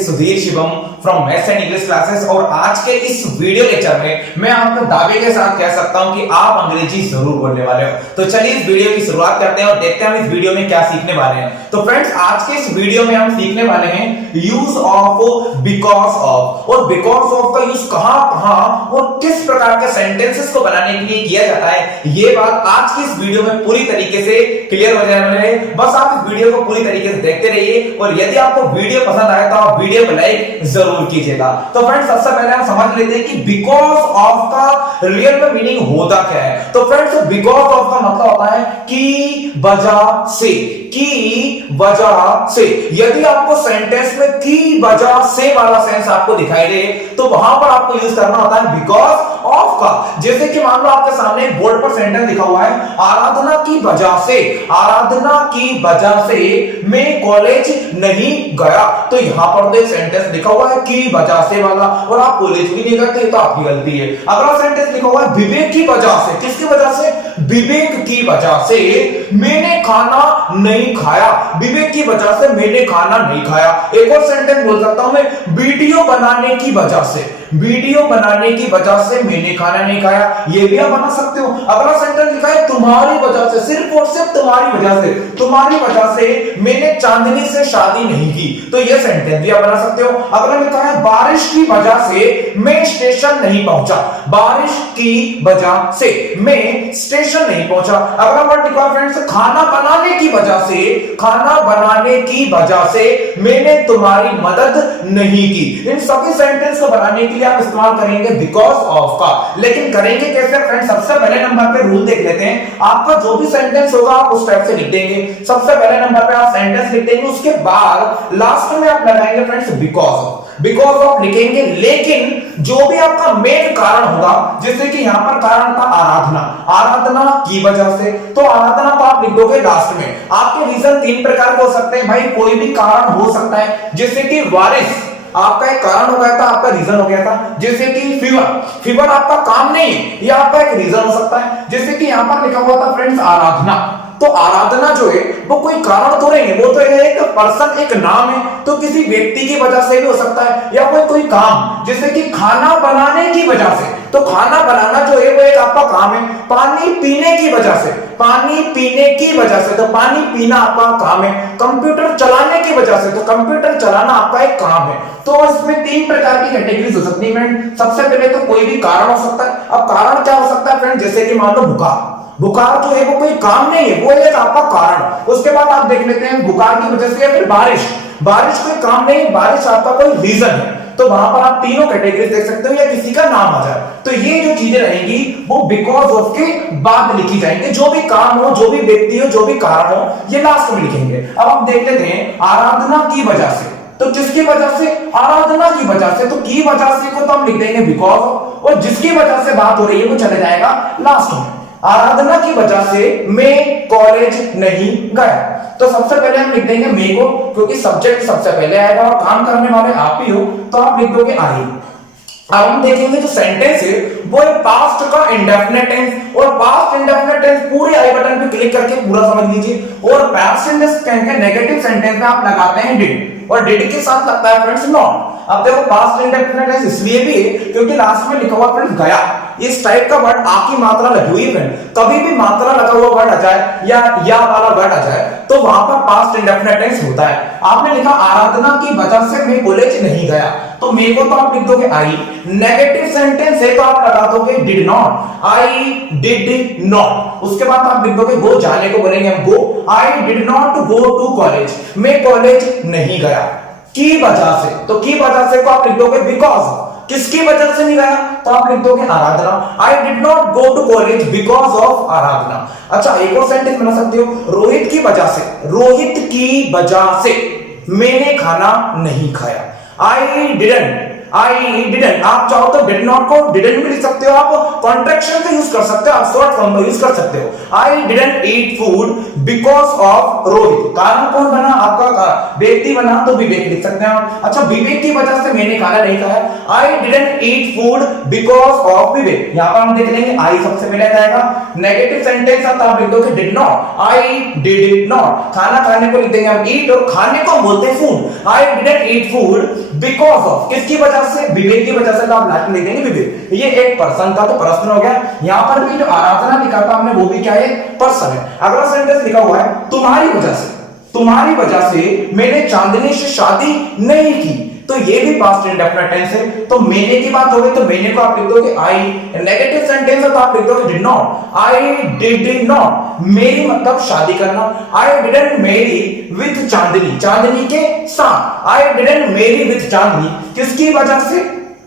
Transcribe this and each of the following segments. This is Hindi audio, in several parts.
Sudhir Shivam from maths and English classes. और आज के इस वीडियो लेक्चर में मैं आपको दावे के साथ कह सकता हूं कि आप अंग्रेजी जरूर बोलने वाले हो। तो चलिए इस वीडियो की शुरुआत करते हैं और देखते हैं हम इस वीडियो में क्या सीखने वाले हैं। तो फ्रेंड्स, आज के इस वीडियो में हम सीखने वाले हैं यूज ऑफ बिकॉज ऑफ। और बिकॉज ऑफ का यूज कहां और किस प्रकार के सेंटेंसेस को बनाने के लिए किया जाता है, ये बात आज की इस वीडियो में पूरी तरीके से क्लियर हो जाने वाली है। बस आप इस वीडियो को पूरी तरीके से देखते रहिए और यदि आपको वीडियो पसंद आए तो आप वीडियो को लाइक जरूर कीजिएगा। तो फ्रेंड्स, सबसे पहले हम समझ लेते हैं कि बिकॉज ऑफ का रियल में मीनिंग होता क्या है। तो फ्रेंड्स, बिकॉज ऑफ का मतलब होता है की वजह से। की वजह से, यदि आपको सेंटेंस में की वजह से वाला सेंस आपको दिखाई दे तो वहां पर आपको यूज करना होता है बिकॉज ऑफ का। जैसे कि मान लो आपके सामने एक बोर्ड पर सेंटेंस लिखा हुआ है आराधना की वजह से, आराधना की वजह से मैं कॉलेज नहीं गया। तो यहां पर तो सेंटेंस लिखा हुआ है की वजह से वाला और आप कॉलेज भी नहीं गए तो आपकी गलती है। अगला सेंटेंस लिखा हुआ है विवेक की वजह से। किसकी वजह से? विवेक की वजह से मैंने खाना नहीं खाया। विवेक की वजह से मैंने खाना नहीं खाया। एक और सेंटेंस बोल सकता हूं मैं वीडियो बनाने की वजह से, वीडियो बनाने की वजह से मैंने खाना नहीं खाया। ये भी आप बना सकते हो। अगला सेंटेंस लिखा है तुम्हारी वजह से, सिर्फ और सिर्फ तुम्हारी वजह से, तुम्हारी वजह से मैंने चांदनी से शादी नहीं की। तो ये सेंटेंस भी आप बना सकते हो। अगला लिखा है बारिश की वजह से मैं स्टेशन नहीं पहुंचा। बारिश की वजह से मैं स्टेशन नहीं पहुंचा। अगला वर्ड लिखा है फ्रेंड्स खाना बनाने की वजह से, खाना बनाने की वजह से मैंने तुम्हारी मदद नहीं की। इन सभी सेंटेंस को बनाने के लिए आप इस्तेमाल करेंगे बिकॉज ऑफ का। लेकिन करेंगे कैसे फ्रेंड्स? सबसे पहले नंबर पे रूल देख लेते हैं। आपका जो भी सेंटेंस होगा आप उस टाइप से लिख देंगे। सबसे पहले नंबर पे आप सेंटेंस लिख देंगे, उसके बाद लास्ट में आप लगाएंगे friends because of. Because of लिखेंगे, लेकिन जो भी आपका मेन कारण होगा, जैसे कि यहां पर कारण था आराधना, आराधना की वजह से, तो आराधना को आप लिख दोगे लास्ट में। आपके रीजन तीन प्रकार के हो सकते हैं भाई, कोई भी कारण हो सकता है। जैसे कि वारिस आपका एक कारण हो गया था, आपका रीजन हो गया था। जैसे कि फीवर, फीवर आपका काम नहीं है, यह आपका एक रीजन हो सकता है। जैसे कि यहां पर लिखा हुआ था फ्रेंड्स आराधना, तो आराधना जो है वो कोई कारण तो नहीं है, वो तो एक पर्सन, एक नाम है। तो किसी व्यक्ति की वजह से भी हो सकता है या कोई काम, जैसे कि खाना बनाने की वजह से, तो खाना बनाना जो है वो एक आपका काम है। पानी पीने की वजह से, पानी पीने की वजह से, तो पानी पीना आपका काम है। कंप्यूटर चलाने की वजह से, तो कंप्यूटर चलाना आपका एक काम है। तो इसमें तीन प्रकार की कैटेगरीज हो सकती है फ्रेंड। सबसे पहले तो कोई भी कारण हो सकता है। अब कारण क्या हो सकता है फ्रेंड? जैसे कि मान लो बुखार, बुखार जो है वो कोई काम नहीं है, वो एक आपका कारण। उसके बाद आप देख लेते हैं बुखार की वजह से, या फिर बारिश, बारिश कोई काम नहीं, बारिश आपका कोई रीजन है। तो वहां पर आप तीनों कैटेगरी देख सकते हो या किसी का नाम आ जाए। तो ये जो चीजें रहेंगी वो बिकॉज ऑफ के बाद लिखी जाएंगे। जो भी काम हो, जो भी व्यक्ति हो, जो भी कारण हो, ये लास्ट में लिखेंगे। अब आप देख लेते हैं आराधना की वजह से, तो किसकी वजह से? आराधना की वजह से। तो की वजह से को तो हम लिख देंगे बिकॉज ऑफ, और जिसकी वजह से बात हो रही है वो चले जाएगा लास्ट में। आराधना की वजह से मैं कॉलेज नहीं गया, तो सबसे पहले हम लिख देंगे मे को, क्योंकि सब्जेक्ट सबसे पहले आएगा और काम करने वाले आप ही हो, तो आप लिख दोगे आई। अब हम देखेंगे जो सेंटेंस है वो है पास्ट का इंडेफिनिट टेंस, और पास्ट इंडेफिनिट टेंस पूरे आई बटन पे क्लिक करके पूरा समझ लीजिए। और पास्ट इंडेफिनिट के नेगेटिव सेंटेंस में आप लगाते हैं डिड, और डिड के साथ लगता है फ्रेंड्स नॉट। अब देखो पास्ट इंडेफिनिट टेंस इसलिए भी है क्योंकि लास्ट में लिखा हुआ फ्रेंड्स गया। इस टाइप का वर्ड आ की मात्रा लगी हुई है, कभी भी मात्रा लगा हुआ वर्ड आ जाए या वाला वर्ड आ जाए तो वहां पर पास्ट इंडेफिनिट टेंस होता है। आपने लिखा आराधना की वजह से मैं कॉलेज नहीं गया, तो मे को तो आप लिख दोगे आई। नेगेटिव सेंटेंस है तो आप लगा दोगे did not, I did not. उसके बाद आप लिख दोगे गो, जाने को बोलेंगे हम go, I did not go to college, मैं कॉलेज नहीं गया। की वजह से, तो की वजह से को आप लिख दोगे बिकॉज। किसकी वजह से नहीं गया? तो आप लिख दोगे Aradhana, I did not go to college because of Aradhana. अच्छा, एक और सेंटेंस बना सकते हो रोहित की वजह से, रोहित की वजह से मैंने खाना नहीं खाया। आई डिडंट आई डिडंट, आप चाहो तो डिड नॉट को डिडंट भी लिख सकते हो, आप कॉन्ट्रैक्शन का यूज कर सकते हो, आप शॉर्ट फॉर्म का यूज कर सकते हो। आई didn't eat food because of Rohit, कारण कौन बना आपका व्यक्ति बना तो विवेक लिख सकते हैं आप। अच्छा, विवेक की वजह से मैंने खाना नहीं खाया, I didn't eat food because of Vivek. यहां पर हम देख लेंगे आई सबसे पहले आएगा, नेगेटिव सेंटेंस आता आप लिख दोगे did not, I did not, खाना खाने को लिख देंगे हम ईट, और खाने को बोलते हैं food. I didn't eat food because of, किसकी वजह से, विवेक की वजह से, तो आप लास्ट में लिख देंगे विवेक। ये एक पर्सन का तो प्रश्न हो गया। यहां पर भी जो आराधना लिखा था हमने वो भी क्या है, पर्सन है। अगला सेंटेंस लिखा हुआ है तुम्हारी वजह से, तुम्हारी वजह से मैंने चांदनी से शादी नहीं की, तो ये भी पास्ट इंडेफिनिट टेंस है। तो मैंने की बात हो गई तो मैंने को आप लिख दोगे आई, नेगेटिव सेंटेंस है तो आप लिख दोगे did not, I did not, मेरी मतलब शादी करना, आई डिडंट मैरी विद चांदनी, चांदनी के साथ, आई डिडंट मैरी विद चांदनी, किसकी वजह से,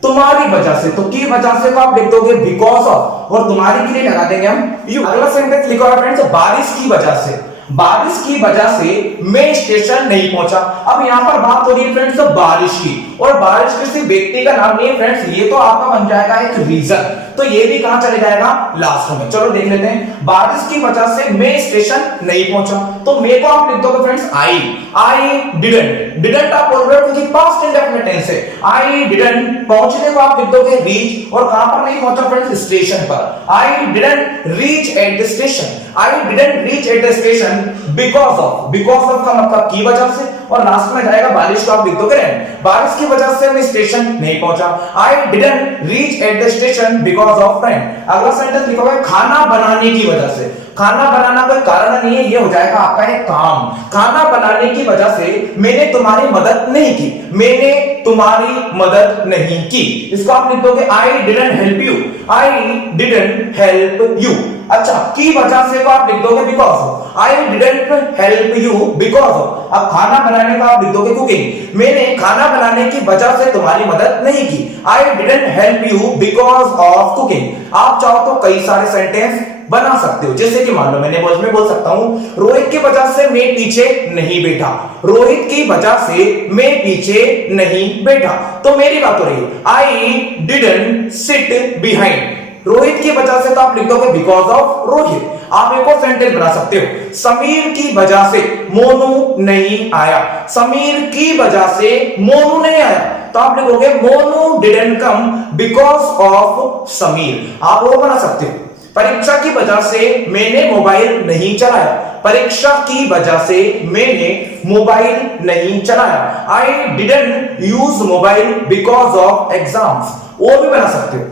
तुम्हारी वजह से, तो की वजह से को आप लिख दोगे बिकॉज ऑफ, और तुम्हारी के लिए लगा देंगे हम यू। अगला सेंटेंस लिखा है फ्रेंड्स, बारिश की वजह से, बारिश की वजह से मैं स्टेशन नहीं पहुंचा। अब यहां पर बात हो रही है फ्रेंड्स बारिश की, और बारिश किसी व्यक्ति का नाम नहीं है फ्रेंड्स, ये तो आपका बन जाएगा एक रीजन, तो ये भी कहां चले जाएगा, लास्ट में। चलो देख लेते हैं, बारिश की वजह से मैं स्टेशन नहीं पहुंचा, तो मैं को आप लिख दोगे friends I, I didn't, didn't आप बोल रहे हो क्योंकि पास्ट इंडेफिनिट टेंस है, आई डिडंट, पहुंचने को आप लिख दोगे रीच, और कहां पर नहीं पहुंचा फ्रेंड्स, स्टेशन पर, I didn't reach at the station, I didn't reach at the station because of, because of का मतलब की वजह से, और लास्ट में जाएगा बारिश को आप लिख दोगे रेन, बारिश की वजह से मैं स्टेशन नहीं पहुंचा, I didn't reach at the station because of rain. अगला सेंटेंस लिखा हुआ है खाना बनाने की वजह से, खाना बनाना कोई कारण नहीं है, ये हो जाएगा आपका एक काम, खाना बनाने की वजह से मैंने तुम्हारी मदद नहीं की, मैंने तुम्हारी मदद नहीं की, इसको आप लिख दोगे I didn't help you, I didn't help you. अच्छा, की वजह से को आप लिख दोगे because of, I didn't help you because of. अब खाना बनाने का आप लिख दोगे कुकिंग, मैंने खाना बनाने की वजह से तुम्हारी मदद नहीं की, I didn't help you because of cooking. आप चाहो तो कई सारे सेंटेंस बना सकते हो, जैसे कि मान लो मैं बोल सकता हूं रोहित की वजह से मैं पीछे नहीं बैठा, रोहित की वजह से मैं पीछे नहीं बैठा, तो मेरी बात हो रही है I didn't sit behind, Rohit की वजह से तो आप लिख दोगे बिकॉज ऑफ रोहित। आप एक और सेंटेंस बना सकते हो, समीर की वजह से मोनू नहीं आया, समीर की वजह से मोनू नहीं आया, तो आप लिखोगे Monu didn't come because of Sameer. आप वो बना सकते हो, परीक्षा की वजह से मैंने मोबाइल नहीं चलाया, परीक्षा की वजह से मैंने मोबाइल नहीं चलाया, I didn't use mobile because of exams, वो भी बना सकते हो।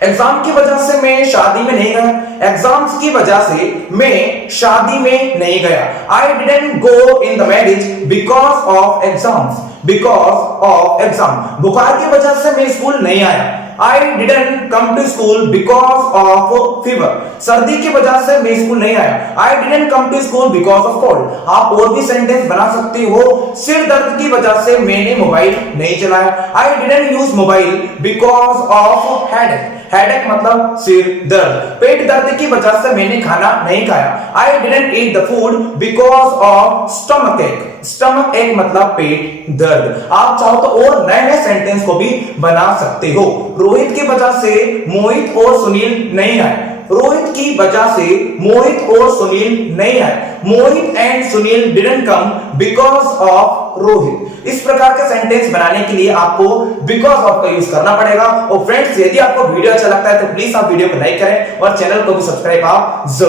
एग्जाम की वजह से मैं शादी में नहीं गया, एग्जाम्स की वजह से मैं शादी में नहीं गया, I didn't go in the marriage because of exams, because of exam. बुखार की वजह से मैं स्कूल नहीं आया, I didn't come to school because of fever. सर्दी की वजह से मैं स्कूल नहीं आया, I didn't come to school because of cold. आप और भी सेंटेंस बना सकते हो, सिर दर्द की वजह से मैंने मोबाइल नहीं चलाया, I didn't use mobile because of headache. Headache मतलब सिर दर्द, पेट दर्द की वजह से मैंने खाना नहीं खाया, I didn't eat the food because of stomach ache. Stomach एक मतलब पेट दर्द। आप चाहो तो और नए नए सेंटेंस को भी बना सकते हो। रोहित की वजह से मोहित और सुनील नहीं आए, रोहित की वजह से मोहित और सुनील नहीं आए, Mohit and Sunil didn't come because of Rohit. इस प्रकार के सेंटेंस बनाने के लिए आपको बिकॉज ऑफ का यूज करना पड़ेगा। और फ्रेंड्स, यदि आपको वीडियो अच्छा लगता है तो प्लीज आप वीडियो को लाइक करें और चैनल को भी सब्सक्राइब आप जरूर